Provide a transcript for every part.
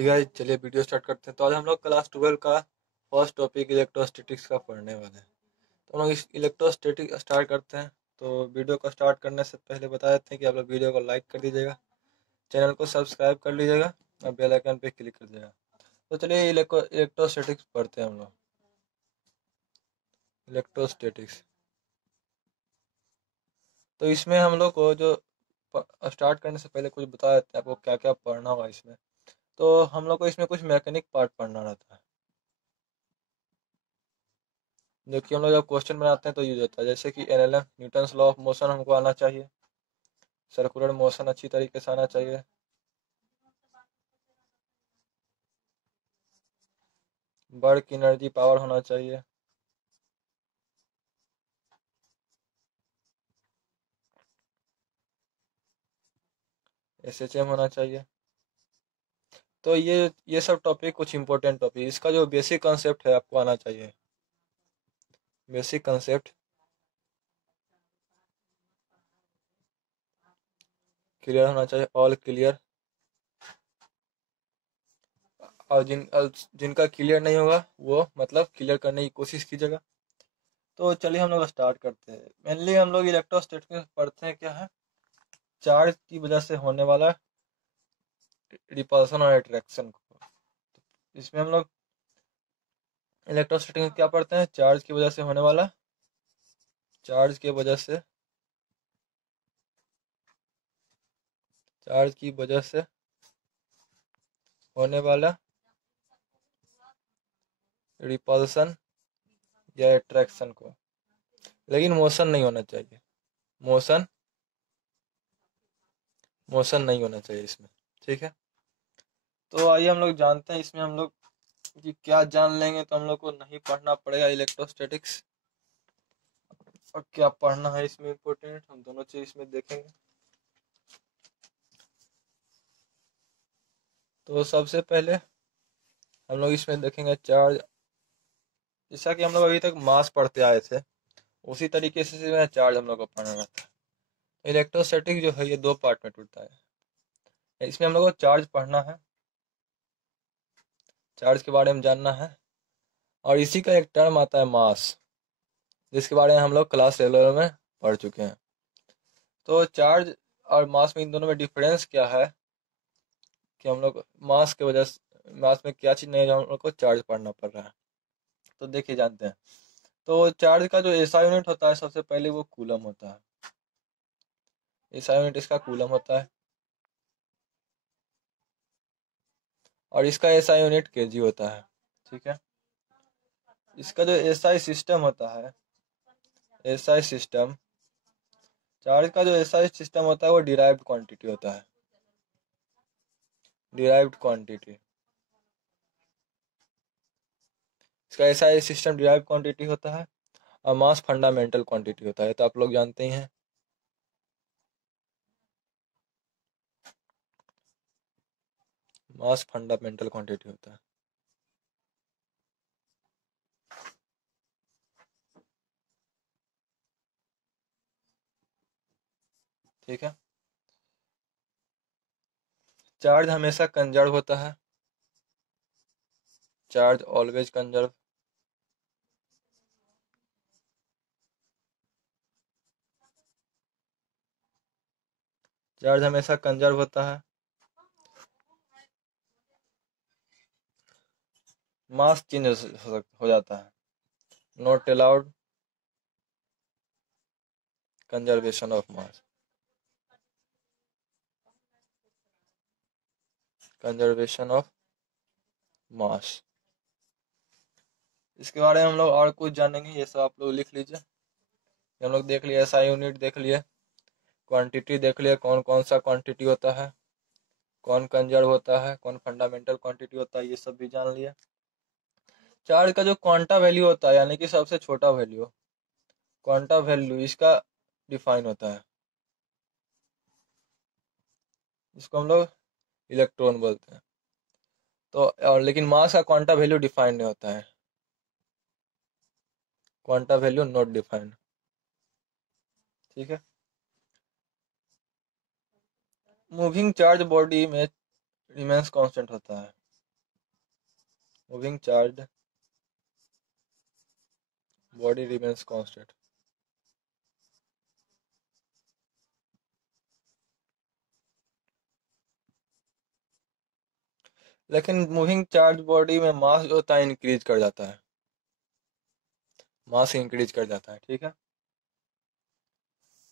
ठीक है, चलिए वीडियो स्टार्ट करते हैं। तो आज हम लोग क्लास 12 का फर्स्ट टॉपिक इलेक्ट्रोस्टैटिक्स का पढ़ने वाले हैं। तो हम लोग इस इलेक्ट्रोस्टैटिक स्टार्ट करते हैं। तो वीडियो को स्टार्ट करने से पहले बता देते हैं कि आप लोग वीडियो को लाइक कर दीजिएगा, चैनल को सब्सक्राइब कर लीजिएगा और बेल आइकन पे क्लिक कर दीजिएगा। तो चलिए इलेक्ट्रोस्टैटिक्स पढ़ते हैं हम लोग। इलेक्ट्रोस्टैटिक्स, तो इसमें हम लोग को जो स्टार्ट करने से पहले कुछ बता देते हैं आपको क्या क्या पढ़ना होगा इसमें। तो हम लोग को इसमें कुछ मैकेनिक पार्ट पढ़ना रहता है, जो कि हम लोग जब क्वेश्चन बनाते हैं तो यूज होता है। जैसे कि NLM, Newton's law of motion हमको आना चाहिए, सर्कुलर मोशन अच्छी तरीके से आना चाहिए, वर्क एनर्जी पावर होना चाहिए, एसएचएम होना चाहिए। तो ये सब टॉपिक कुछ इंपॉर्टेंट टॉपिक, इसका जो बेसिक कंसेप्ट है आपको आना चाहिए। बेसिक कंसेप्ट क्लियर होना चाहिए, ऑल क्लियर। और जिनका क्लियर नहीं होगा वो मतलब क्लियर करने की कोशिश कीजिएगा। तो चलिए हम लोग स्टार्ट करते हैं। मेनली हम लोग इलेक्ट्रोस्टैटिक्स में पढ़ते हैं क्या है, चार्ज की वजह से होने वाला रिपल्सन और अट्रैक्शन को। इसमें हम लोग इलेक्ट्रोस्टैटिक्स में क्या पढ़ते हैं, चार्ज की वजह से होने वाला, चार्ज की वजह से, चार्ज की वजह से होने वाला रिपल्सन या अट्रैक्शन को। लेकिन मोशन नहीं होना चाहिए, मोशन मोशन नहीं होना चाहिए इसमें। ठीक है, तो आइए हम लोग जानते हैं इसमें हम लोग कि क्या जान लेंगे तो हम लोग को नहीं पढ़ना पड़ेगा इलेक्ट्रोस्टैटिक्स। और क्या पढ़ना है इसमें इम्पोर्टेंट, हम दोनों चीज इसमें देखेंगे। तो सबसे पहले हम लोग इसमें देखेंगे चार्ज। जैसा कि हम लोग अभी तक मास पढ़ते आए थे उसी तरीके से इसमें चार्ज हम लोग को पढ़ना रहता है। इलेक्ट्रोस्टैटिक जो है ये दो पार्ट में टूटता है। इसमें हम लोग को चार्ज पढ़ना है, चार्ज के बारे में जानना है। और इसी का एक टर्म आता है मास, जिसके बारे में हम लोग क्लास रेगुलर में पढ़ चुके हैं। तो चार्ज और मास में इन दोनों में डिफरेंस क्या है कि हम लोग मास के वजह से, मास में क्या चीज़ नहीं है जो हम लोग को चार्ज पढ़ना पड़ रहा है। तो देखिए जानते हैं। तो चार्ज का जो एसआई यूनिट होता है सबसे पहले वो कूलम होता है। एसआई यूनिट इसका कूलम होता है और इसका एसआई यूनिट केजी होता है। ठीक है, इसका जो एसआई सिस्टम होता है, एसआई सिस्टम, चार्ज का जो एसआई सिस्टम होता है वो डिराइव्ड क्वांटिटी होता है, डिराइव्ड क्वांटिटी। इसका एसआई सिस्टम डिराइव्ड क्वांटिटी होता है और मास फंडामेंटल क्वांटिटी होता है, तो आप लोग जानते ही हैं। मास फंडामेंटल क्वांटिटी होता है। ठीक है, चार्ज हमेशा कंजर्व होता है, चार्ज ऑलवेज कंजर्व। चार्ज हमेशा कंजर्व होता है, मास चेंज हो जाता है। Not allowed conservation of mass, conservation of mass. इसके बारे में हम लोग और कुछ जानेंगे, ये सब आप लोग लिख लीजिए। हम लोग देख लिए एसआई यूनिट, देख लिए क्वांटिटी, देख लिए कौन कौन सा क्वांटिटी होता है, कौन कंजर्व होता है, कौन फंडामेंटल क्वांटिटी होता है, ये सब भी जान लिया। चार्ज का जो क्वांटा वैल्यू होता है यानी कि सबसे छोटा वैल्यू, क्वांटा वैल्यू, इसका डिफाइन होता है, इसको हम लोग इलेक्ट्रॉन बोलते हैं। तो और लेकिन मास का क्वांटा वैल्यू डिफाइन नहीं होता है, क्वांटा वैल्यू नॉट डिफाइंड। ठीक है, मूविंग चार्ज बॉडी में रिमेंस कांस्टेंट होता है। Moving charge body remains constant. लेकिन मूविंग चार्ज बॉडी में मास जो होता है इंक्रीज कर जाता है, मास इंक्रीज कर जाता है। ठीक है,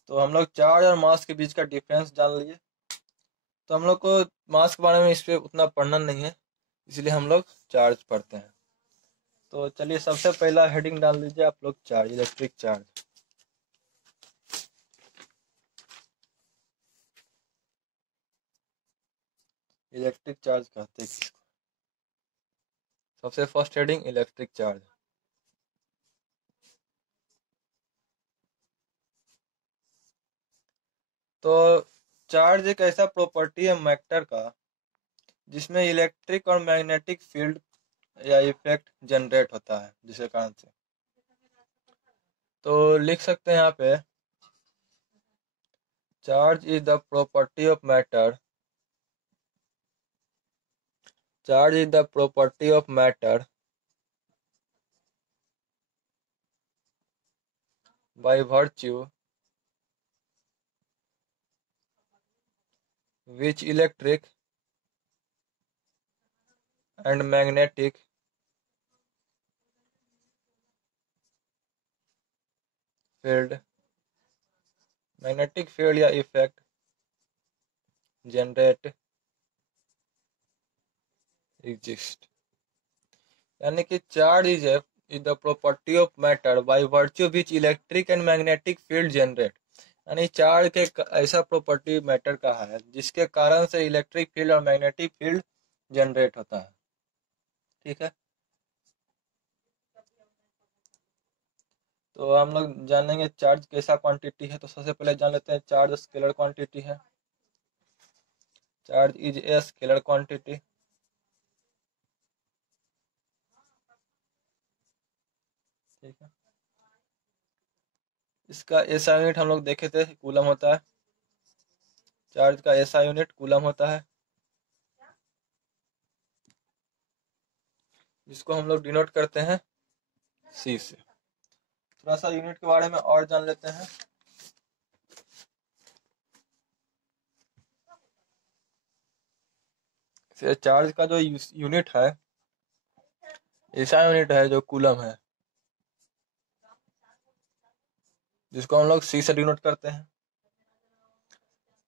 तो हम लोग चार्ज और मास के बीच का डिफरेंस जान लिए। तो हम लोग को मास के बारे में इस पे उतना पढ़ना नहीं है, इसलिए हम लोग चार्ज पढ़ते हैं। तो चलिए सबसे पहला हेडिंग डाल दीजिए आप लोग, charge, electric charge. Electric charge कहते हैं किसको? सबसे फर्स्ट हेडिंग इलेक्ट्रिक चार्ज। तो चार्ज एक ऐसा प्रॉपर्टी है मैटर का जिसमें इलेक्ट्रिक और मैग्नेटिक फील्ड या इफेक्ट जनरेट होता है, जिसके कारण से। तो लिख सकते हैं यहाँ पे, charge is the property of matter, charge is the property of matter by virtue which electric and magnetic field या इफेक्ट जनरेट एग्जिस्ट। यानी कि charge is the property of matter by virtue which electric and magnetic field generate. यानी charge के ऐसा property matter का है जिसके कारण से इलेक्ट्रिक फील्ड और मैग्नेटिक फील्ड जनरेट होता है। ठीक है, तो हम लोग जानेंगे चार्ज कैसा क्वांटिटी है। तो सबसे पहले जान लेते हैं चार्ज स्केलर क्वांटिटी है। Charge is a scalar quantity. ठीक है, इसका एसआई यूनिट हम लोग देखे थे, कूलम होता है। चार्ज का एसआई यूनिट कूलम होता है, जिसको हम लोग डिनोट करते हैं सी से। थोड़ा सा यूनिट के बारे में और जान लेते हैं। चार्ज का जो यूनिट है, एसआई यूनिट है जो कूलम है, जिसको हम लोग सी से डिनोट करते हैं।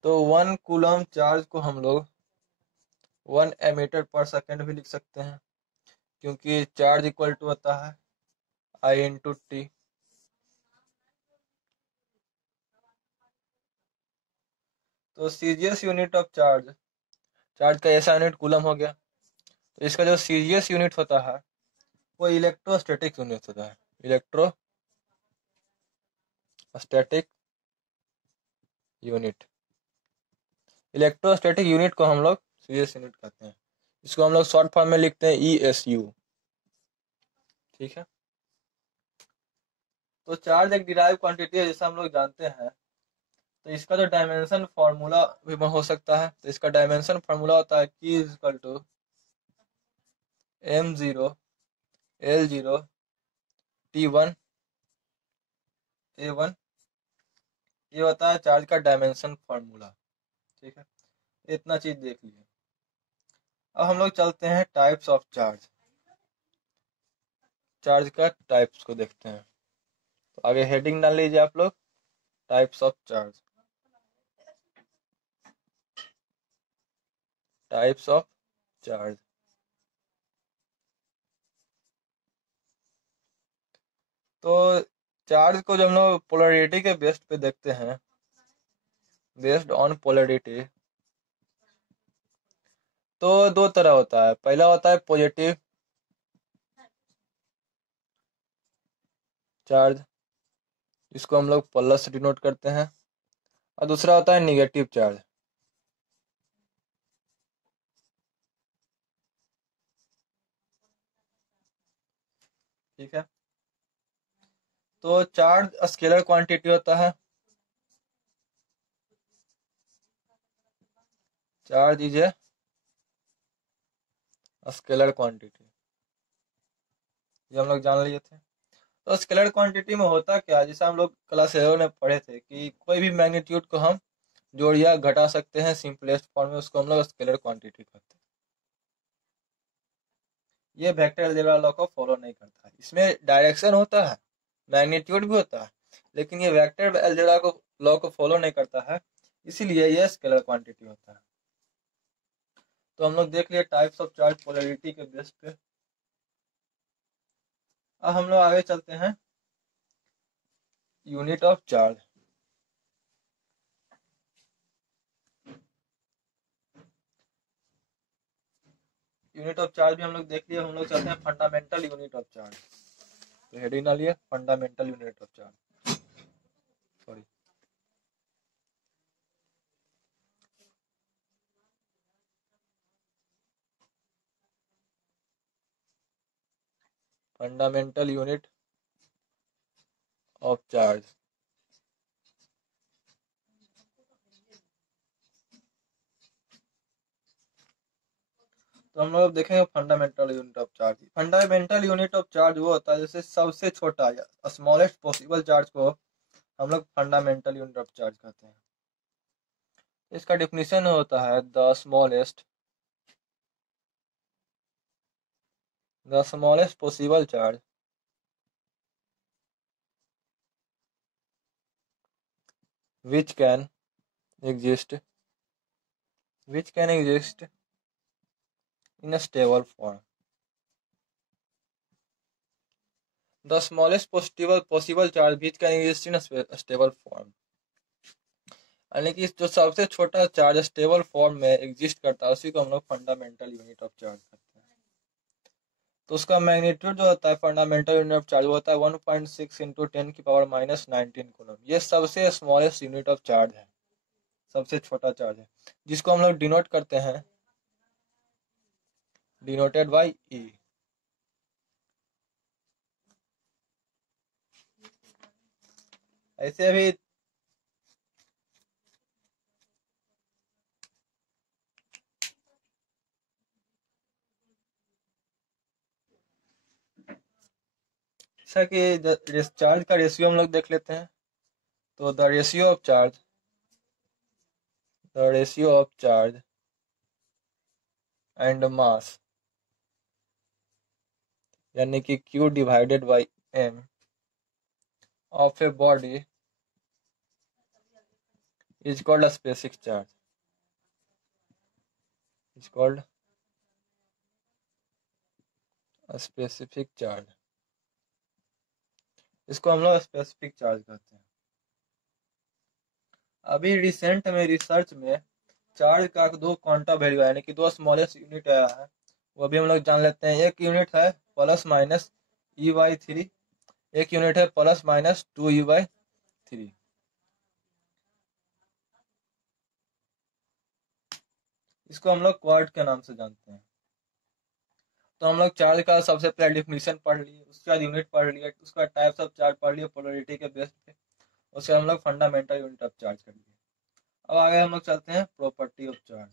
तो 1 कूलम चार्ज को हम लोग 1 एमीटर पर सेकेंड भी लिख सकते हैं, क्योंकि चार्ज इक्वल टू होता है आई इंटू टी। तो CGS unit of charge, charge का ऐसा यूनिट कूलम हो गया। तो इसका जो सीजीएस यूनिट होता है वो इलेक्ट्रोस्टैटिक यूनिट होता है, इलेक्ट्रोस्टैटिक यूनिट। इलेक्ट्रोस्टैटिक यूनिट को हम लोग सीजीएस यूनिट कहते हैं। इसको हम लोग शॉर्ट फॉर्म में लिखते हैं ईएसयू। ठीक है, तो चार्ज एक डिराइव क्वांटिटी है जैसा हम लोग जानते हैं। तो इसका जो डायमेंशन फार्मूला भी हो सकता है। तो इसका डायमेंशन फार्मूला होता है Q is equal to M0 L0 T1 A1। ये होता है चार्ज का डायमेंशन फार्मूला। ठीक है, इतना चीज देख लीजिए। अब हम लोग चलते हैं टाइप्स ऑफ चार्ज, चार्ज का टाइप्स को देखते हैं। तो आगे हेडिंग डाल लीजिए आप लोग, types of charge, types of charge. तो चार्ज को जब हम लोग पोलरिटी के बेस पे देखते हैं, बेस्ड ऑन पोलरिटी, तो दो तरह होता है। पहला होता है पॉजिटिव चार्ज, जिसको हम लोग प्लस से डिनोट करते हैं, और दूसरा होता है निगेटिव चार्ज। ठीक है, तो चार्ज स्केलर क्वांटिटी होता है। Charge is a scalar quantity. ये हम लोग जान लिए थे। तो स्केलर क्वांटिटी में होता क्या है, जैसे हम लोग क्लास 11 में पढ़े थे कि कोई भी मैग्नीट्यूड को हम जोड़ या घटा सकते हैं सिंपलेस्ट फॉर्म में, उसको हम लोग स्केलर क्वांटिटी कहते हैं। ये वेक्टर अलजेब्रा लॉ को फॉलो नहीं करता है। इसमें डायरेक्शन होता है, मैग्नीट्यूड भी होता है, लेकिन ये वेक्टर अलजेब्रा को लॉ को फॉलो नहीं करता है, इसीलिए ये स्केलर क्वांटिटी होता है। तो हम लोग देख लिए टाइप्स ऑफ चार्ज पोलैरिटी के बेस पे। अब हम लोग आगे चलते हैं unit of charge. Unit of charge भी हम लोग देख लिए। हम लोग चलते हैं फंडामेंटल यूनिट ऑफ चार्ज। तो हेडिंग ना लिए fundamental unit of charge, sorry. Fundamental unit of charge. तो हम लोग देखेंगे fundamental unit of charge. Fundamental unit of charge वो होता है जैसे सबसे छोटा या स्मॉलेस्ट पॉसिबल चार्ज को हम लोग फंडामेंटल यूनिट ऑफ चार्ज कहते हैं। इसका डिफिनीशन होता है the smallest possible charge which can exist in a stable form. The smallest possible charge which can exist in a stable form, यानी कि जो सबसे छोटा चार्ज स्टेबल फॉर्म में एग्जिस्ट करता है उसी को हम लोग फंडामेंटल यूनिट ऑफ चार्ज करते हैं। तो उसका मैग्नीट्यूड जो होता है फंडामेंटल यूनिट ऑफ चार्ज वो होता है 1.6 इंटू 10⁻19 कूलम। ये सबसे स्मॉलेस्ट यूनिट ऑफ चार्ज है, सबसे छोटा चार्ज है, जिसको हम लोग डिनोट करते हैं डिनोटेड बाई ई। ऐसे अभी जैसा कि चार्ज का रेशियो हम लोग देख लेते हैं। तो the ratio of charge and mass, यानी कि Q divided by M of A body is called a specific charge, is called a specific charge. इसको हम लोग स्पेसिफिक चार्ज कहते हैं। अभी रिसेंट में रिसर्च में चार्ज का दो क्वांटा वैल्यू यानी कि दो स्मॉलेस्ट यूनिट आया है, वो भी हम लोग जान लेते हैं। एक यूनिट है प्लस माइनस E/3, एक यूनिट है प्लस माइनस 2E/3। इसको हम लोग क्वार्ट के नाम से जानते हैं। तो हम लोग चार्ज का सबसे पहले डिफिनीशन पढ़ लिए, उसके बाद यूनिट पढ़ लिया, उसका टाइप्स ऑफ चार्ज पढ़ लिए पोलैरिटी के बेस पे, उसके हम लोग फंडामेंटल यूनिट ऑफ चार्ज कर लिए। अब आगे हम लोग चलते हैं प्रॉपर्टी ऑफ चार्ज।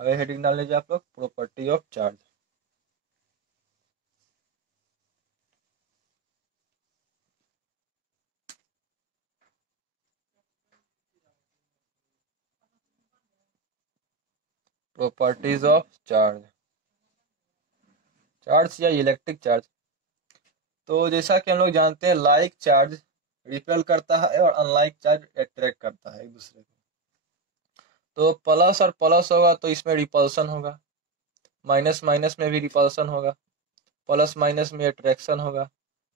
आगे हेडिंग डाल लीजिए आप लोग property of charge. Properties of charge, charge या इलेक्ट्रिक चार्ज। तो जैसा कि हम लोग जानते हैं लाइक चार्ज रिपेल करता है और अनलाइक चार्ज अट्रैक्ट करता है एक दूसरे को। तो प्लस और प्लस होगा तो इसमें रिपल्सन होगा, माइनस माइनस में भी रिपल्सन होगा, प्लस माइनस में अट्रैक्शन होगा,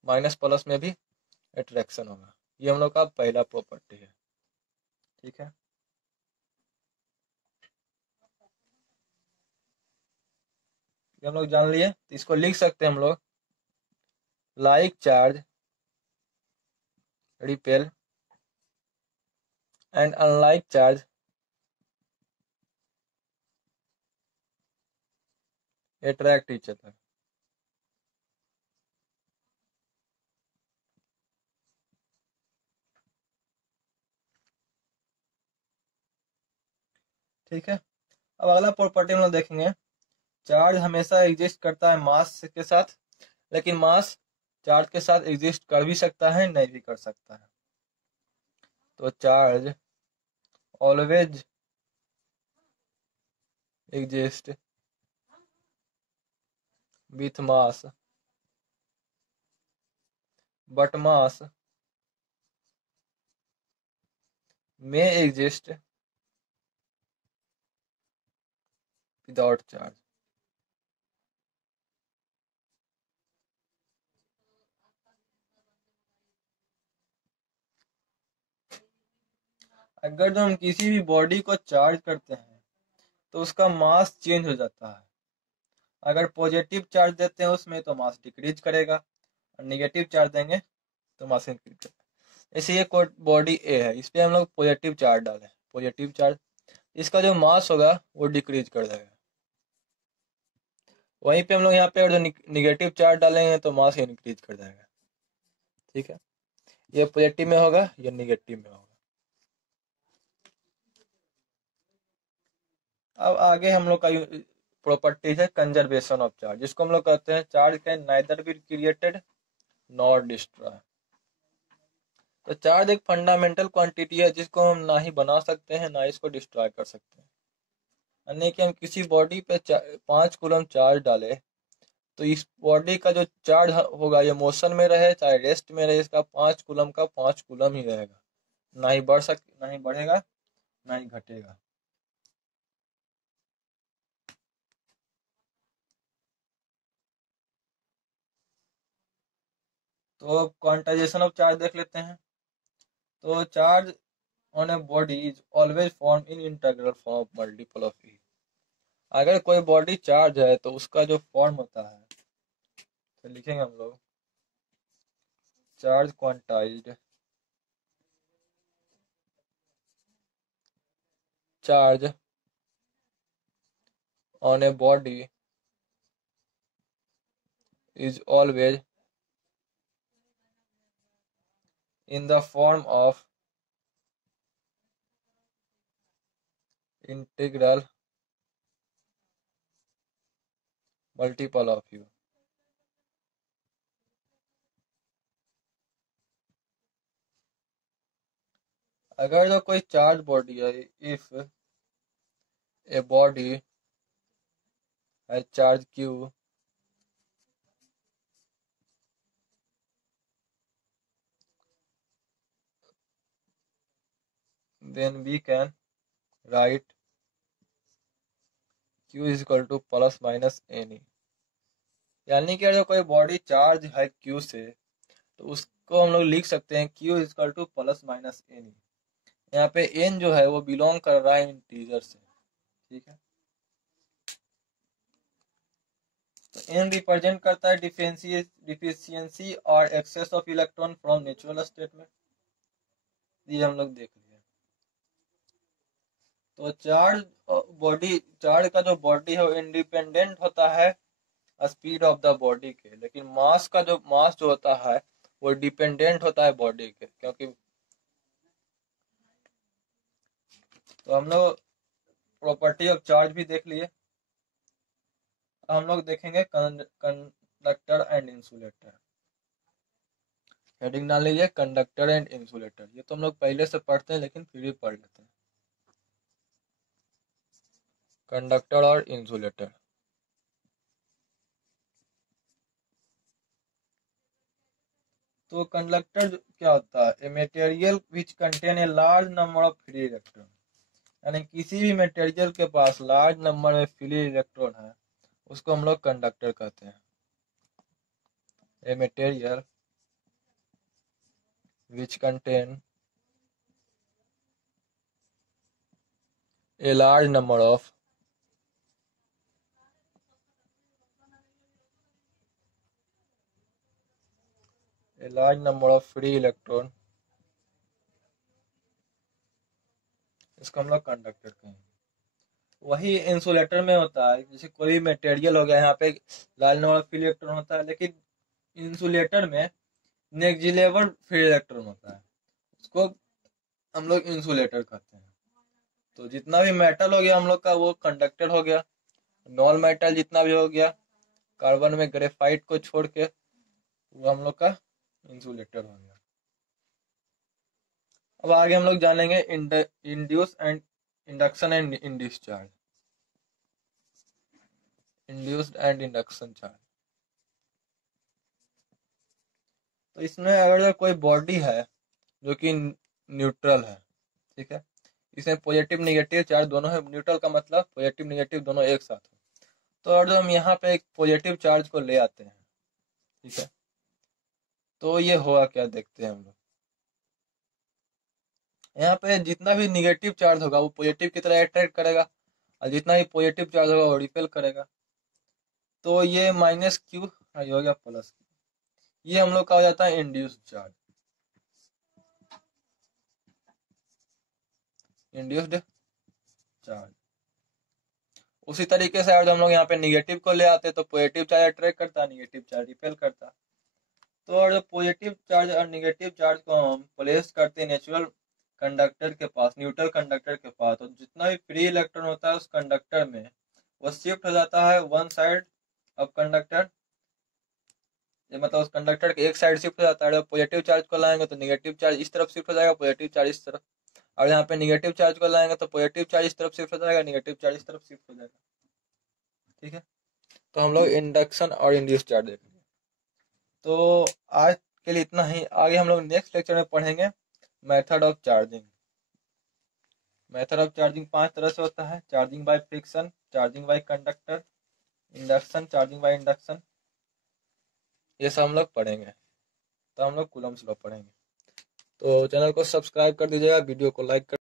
माइनस प्लस में भी अट्रैक्शन होगा। ये हम लोग का पहला प्रॉपर्टी है, ठीक है। ये हम लोग जान लिए, तो इसको लिख सकते हैं हम लोग like charge repel and unlike charge attract each other. ठीक है। अब अगला प्रॉपर्टी हम लोग देखेंगे चार्ज हमेशा एग्जिस्ट करता है मास के साथ, लेकिन मास चार्ज के साथ एग्जिस्ट कर भी सकता है, नहीं भी कर सकता है। तो charge always exist with mass, but mass may exist without charge। अगर जो हम किसी भी बॉडी को चार्ज करते हैं तो उसका मास चेंज हो जाता है। अगर पॉजिटिव चार्ज देते हैं उसमें तो मास डिक्रीज करेगा, और निगेटिव चार्ज देंगे तो मास इंक्रीज करेगा। ऐसे ये कोई बॉडी ए है, इस पे हम लोग पॉजिटिव चार्ज डालें, पॉजिटिव चार्ज, इसका जो मास होगा वो डिक्रीज कर देगा। वहीं पे हम लोग यहाँ पे अगर जो निगेटिव चार्ज डालेंगे तो मास इंक्रीज कर देगा। ठीक है, ये पॉजिटिव में होगा, ये निगेटिव में होगा। अब आगे हम लोग का प्रॉपर्टीज है कंजर्वेशन ऑफ चार्ज, जिसको हम लोग कहते हैं charge can neither be created nor destroy. तो चार्ज एक फंडामेंटल क्वांटिटी है जिसको हम ना ही बना सकते हैं ना इसको डिस्ट्रॉय कर सकते हैं। यानी कि हम किसी बॉडी पे 5 कूलम चार्ज डाले तो इस बॉडी का जो चार्ज होगा ये मोशन में रहे चाहे रेस्ट में रहे, इसका 5 कूलम का 5 कूलम ही रहेगा, ना ही ना ही बढ़ेगा ना ही घटेगा। तो क्वांटाइजेशन ऑफ चार्ज देख लेते हैं। तो charge on a body is always form in integral form multiple of e. अगर कोई बॉडी चार्ज है तो उसका जो फॉर्म होता है, तो लिखेंगे हम लोग charge quantized charge on a body is always in the form of integral multiple of u। अगर जो कोई चार्ज बॉडी है, if a body has charge q then we can write q is equal to plus minus n. यानी कि अगर कोई body charge है q से तो उसको हम लोग लिख सकते हैं q is equal to plus minus n. यहाँ पे n जो है वो बिलोंग कर रहा है इंटीजर से। ठीक है, तो n रिप्रेजेंट करता है डिफिशियंसी और excess of electron from natural state में, ये हम लोग देख लिए। तो चार्ज का जो बॉडी है वो इंडिपेंडेंट होता है स्पीड ऑफ द बॉडी के, लेकिन मास जो होता है वो डिपेंडेंट होता है बॉडी के, क्योंकि तो हम लोग प्रॉपर्टी ऑफ चार्ज भी देख लिए। हम लोग देखेंगे कंडक्टर एंड इंसुलेटर। हेडिंग डाल लीजिए कंडक्टर एंड इंसुलेटर। ये तो हम लोग पहले से पढ़ते हैं लेकिन फिर भी पढ़ लेते हैं, कंडक्टर और इंसुलेटर। तो कंडक्टर क्या होता है? A material which contain a large number of free electron. यानी किसी भी मटेरियल के पास लार्ज नंबर में फ्री इलेक्ट्रॉन है उसको हम लोग कंडक्टर कहते हैं। A material which contain a large number of free electron, इसको हम लोग कंडक्टर कहेंगे। वही इंसुलेटर में होता है, जैसे कोई भी मटेरियल हो गया, यहाँ पे large number of free electron होता है, लेकिन इंसुलेटर में नेग्लिजिबल फ्री इलेक्ट्रॉन होता है, उसको हम लोग इंसुलेटर कहते हैं। तो जितना भी मेटल हो गया हम लोग का वो कंडक्टर हो गया, नॉन मेटल जितना भी हो गया, कार्बन में ग्रेफाइट को छोड़ के, वो हम लोग का इंसुलेटर हो गया। अब आगे हम लोग जानेंगे induce and induction and induce charge. Induced and induction charge, तो इसमें अगर कोई बॉडी है जो कि न्यूट्रल है, ठीक है, इसमें पॉजिटिव निगेटिव चार्ज दोनों है। न्यूट्रल का मतलब पॉजिटिव निगेटिव दोनों एक साथ है। तो अगर जो हम यहाँ पे एक पॉजिटिव चार्ज को ले आते हैं, ठीक है, तो ये होगा क्या, देखते हैं हम लोग। यहाँ पे जितना भी निगेटिव चार्ज होगा वो पॉजिटिव की तरह अट्रैक्ट करेगा, और जितना भी पॉजिटिव चार्ज होगा वो रिपेल करेगा। तो ये माइनस क्यू, ये हो गया प्लस क्यू। ये हम लोग का हो जाता है इंड्यूस्ड चार्ज, इंड्यूस्ड चार्ज। उसी तरीके से अगर हम लोग यहाँ पे निगेटिव को ले आते तो पॉजिटिव चार्ज अट्रैक्ट करता, निगेटिव चार्ज रिपेल करता। तो अगर पॉजिटिव चार्ज और निगेटिव चार्ज को हम प्लेस करते हैं नेचुरल कंडक्टर के पास, न्यूट्रल कंडक्टर के पास, तो जितना भी फ्री इलेक्ट्रॉन होता है उस कंडक्टर में वो शिफ्ट हो जाता है वन साइड ऑफ कंडक्टर। मतलब उस कंडक्टर के एक साइड शिफ्ट हो जाता है। पॉजिटिव चार्ज को लाएंगे तो निगेटिव चार्ज इस तरफ शिफ्ट हो जाएगा, पॉजिटिव चार्ज इस तरफ। और यहाँ पे निगेटिव चार्ज को लाएंगे तो पॉजिटिव चार्ज इस तरफ शिफ्ट हो जाएगा, निगेटिव चार्ज इस तरफ शिफ्ट हो जाएगा, ठीक है। तो हम लोग इंडक्शन और इंड्यूस चार्ज देखेंगे। तो आज के लिए इतना ही। आगे हम लोग नेक्स्ट लेक्चर में पढ़ेंगे method of charging. Method of charging 5 तरह से होता है: charging by friction, charging by conductor, induction, charging by induction. ये सब हम लोग पढ़ेंगे। तो हम लोग कूलम्स लॉ पढ़ेंगे। तो चैनल को सब्सक्राइब कर दीजिएगा, वीडियो को लाइक कर